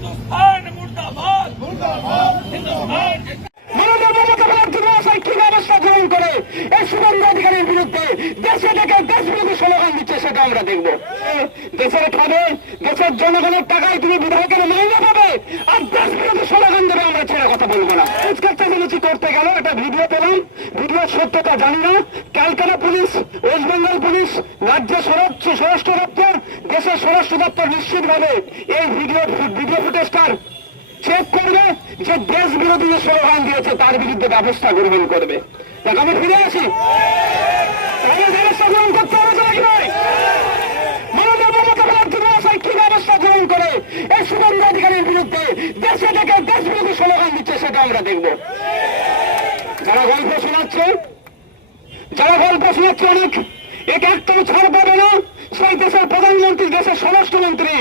হিন্দুস্তান মুর্দাবাদ। হিন্দুস্তান মমতা মমতা ব্যানার্জি মহাশয় কি ব্যবস্থা গ্রহণ করে? এই অধিকারীর বিরুদ্ধে দেশে থেকে দেশ বিরোধী স্লোগান দিচ্ছে সেটা আমরা দেখব। দেশের খাবে দেশের জনগণের টাকায় তুমি বিধায়কের মাইনে পাবে, আর দেশ বিরোধী স্লোগান দেবে আমরা ছেড়ে কথা বলব না। চেঁচামেচি করতে গেল, একটা ভিডিও পেলাম। ভিডিওর সত্যতা জানি না। ক্যালকাটা পুলিশ, ওয়েস্ট বেঙ্গল পুলিশ, রাজ্য স্বরাষ্ট্র দপ্তর, দেশের স্বরাষ্ট্র দপ্তর নিশ্চিতভাবে এই ভিডিও ভিডিও ফুটেজটার চেক করবে যে দেশ বিরোধী যে স্লোগান দিয়েছে তার বিরুদ্ধে ব্যবস্থা গ্রহণ করবে। দেখ, আমি ফিরে আসি তাহলে ব্যবস্থা গ্রহণ করতে হবে তো নাকি নয় মমতা মমতা ব্যানার্জি মহাশয় কি ব্যবস্থা গ্রহণ করে এই শুভেন্দু অধিকারীর বিরুদ্ধে দেশে থেকে দেশ বিরোধী স্লোগান দিচ্ছে, সেটা আমরা দেখব। যারা গল্প শোনাচ্ছে, যারা গল্প শোনাচ্ছে অনেক, একে একদম ছাড় পাবে না। সেই দেশের প্রধানমন্ত্রী, দেশের স্বরাষ্ট্রমন্ত্রী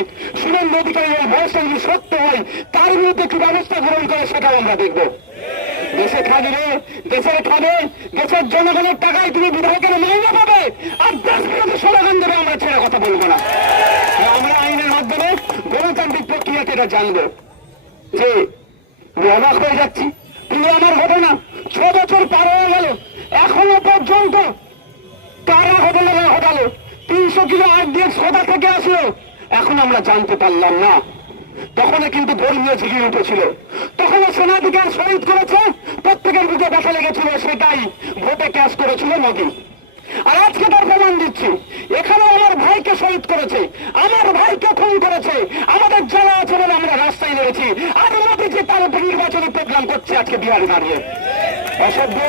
শুভেন্দু অধিকারী এই বয়সটা যদি সত্য হয়, তার বিরুদ্ধে কি ব্যবস্থা গ্রহণ করে, সেটাও আমরা দেখব। দেশে থাকবে, দেশের খাবে, দেশের জনগণের টাকায় তুমি বিধায়কের মাইনে পাবে, আর দেশ বিরোধী স্লোগান দেবে, আমরা ছেড়ে কথা বলব না। এটা জানব। যে অবাক হয়ে যাচ্ছি। আমার ঘটনা ছ বছর পার হয়ে গেল। এখনও পর্যন্ত কারা ঘটনা ঘটালো? তিনশো কিলো আর দিয়ে সদা থেকে আসলো। এখন আমরা জানতে পারলাম না। তখন কিন্তু ধর্মীয় ঝিঁকি উঠেছিল। তখন সেনাধিকার শহীদ করেছে। প্রত্যেকের বুকে ব্যথা লেগেছিল। সেটাই ভোটে ক্যাশ করেছিল মোদী। আর আজকে তার প্রমাণ দিচ্ছি। এখানে আমার ভাইকে শহীদ করেছে। আমার ভাইকে খুন করেছে আমাদের জানা আছে বলে আমরা রাস্তায় নেমেছি। আর মোদীজি তার উপর নির্বাচনী প্রোগ্রাম করছে, আজকে বিহারে দাঁড়িয়ে। অসভ্য।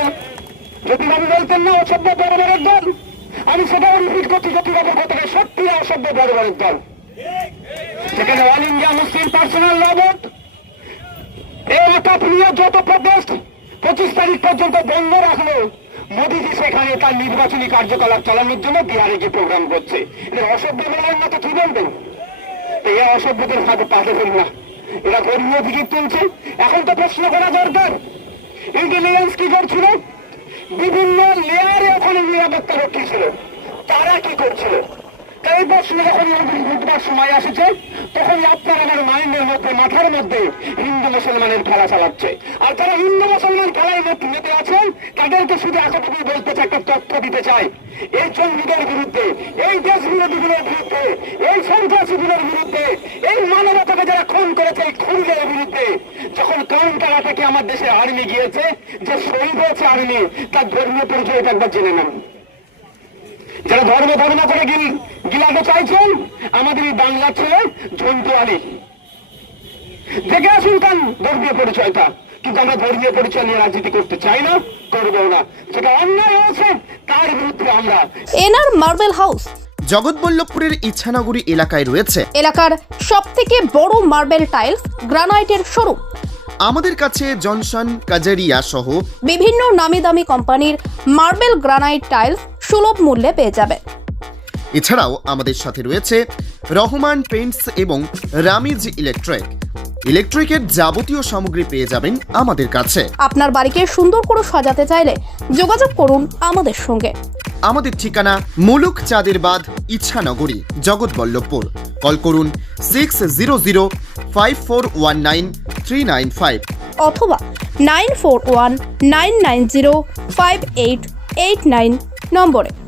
জ্যোতিবাবু বলতেন না, অসভ্য বড়বরের দল। আমি সেটাও রিপিট করছি জ্যোতিবাবুর কথাকে সত্যি অসভ্য বড়বরের দল। সেখানে All India Muslim Personal Law Board এই নিয়ে যত প্রদেশ পঁচিশ তারিখ পর্যন্ত বন্ধ রাখল। মোদীজি সেখানে তার নির্বাচনী কার্যকলাপ চালানোর জন্য বিহারে গিয়ে প্রোগ্রাম করছে। এদের অসভ্য বলার মতো কি বলবেন? এই অসভ্যদের হাতে পাতে ফেল না। এরা ধর্মীয় অভিযোগ তুলছে এখন তো প্রশ্ন করা দরকার। ইন্টেলিজেন্স কি করছিল? বিভিন্ন লেয়ারে ওখানে নিরাপত্তা রক্ষী ছিল। তারা কি করছিল? এই প্রশ্ন যখন বুধবার সময় আসছে তখন আপনার আমার মাইন্ডের মধ্যে, মাথার মধ্যে হিন্দু মুসলমানের খেলা চালাচ্ছে। আর যারা হিন্দু মুসলমান খেলায় মেতে আছেন, তাদেরকে শুধু এতটুকু বলতে চাই, একটা তথ্য দিতে চাই। এই জঙ্গিদের বিরুদ্ধে, এই দেশ বিরোধীগুলোর বিরুদ্ধে, এই সন্ত্রাসীগুলোর বিরুদ্ধে, এই মানবতাকে যারা খুন করেছে, এই খুনদের বিরুদ্ধে, যখন কাউন্টারা থেকে আমার দেশে আর্মি গিয়েছে, যে শহীদ হয়েছে আর্মি তার ধর্মীয় পরিচয়টা একবার জেনে নেন। যারা ধর্ম ধর্ম করে গিল গিলাতে চাইছেন আমাদের এই বাংলার ছেলে ঝন্টু আলী। দেখে আসুন তার ধর্মীয় পরিচয়টা। কিন্তু আমরা ধর্মীয় পরিচয় নিয়ে রাজনীতি করতে চাই না করব না। যেটা অন্যায় হয়েছে তার বিরুদ্ধে আমরা। NR marble house. জগৎবল্লভপুরের ইচ্ছানগরী এলাকায় রয়েছে। এলাকার সব থেকে বড় মার্বেল টাইলস গ্রানাইটের শোরুম। আমাদের কাছে জনসন কাজারিয়া সহ বিভিন্ন নামি দামি কোম্পানির মার্বেল গ্রানাইট টাইলস সুলভ মূল্যে পেয়ে যাবে। এছাড়াও আমাদের সাথে রয়েছে রহমান পেইন্টস এবং রামিজ ইলেকট্রিক। ইলেকট্রিকের যাবতীয় সামগ্রী পেয়ে যাবেন আমাদের কাছে। আপনার বাড়িকে সুন্দর করে সাজাতে চাইলে যোগাযোগ করুন আমাদের সঙ্গে। আমাদের ঠিকানা মুলুক চাঁদের বাঁধ ইচ্ছানগরী জগৎবল্লভপুর। কল করুন six zero zero five four one nine three nine five অথবা nine four one nine nine zero five eight eight nine নম্বরে।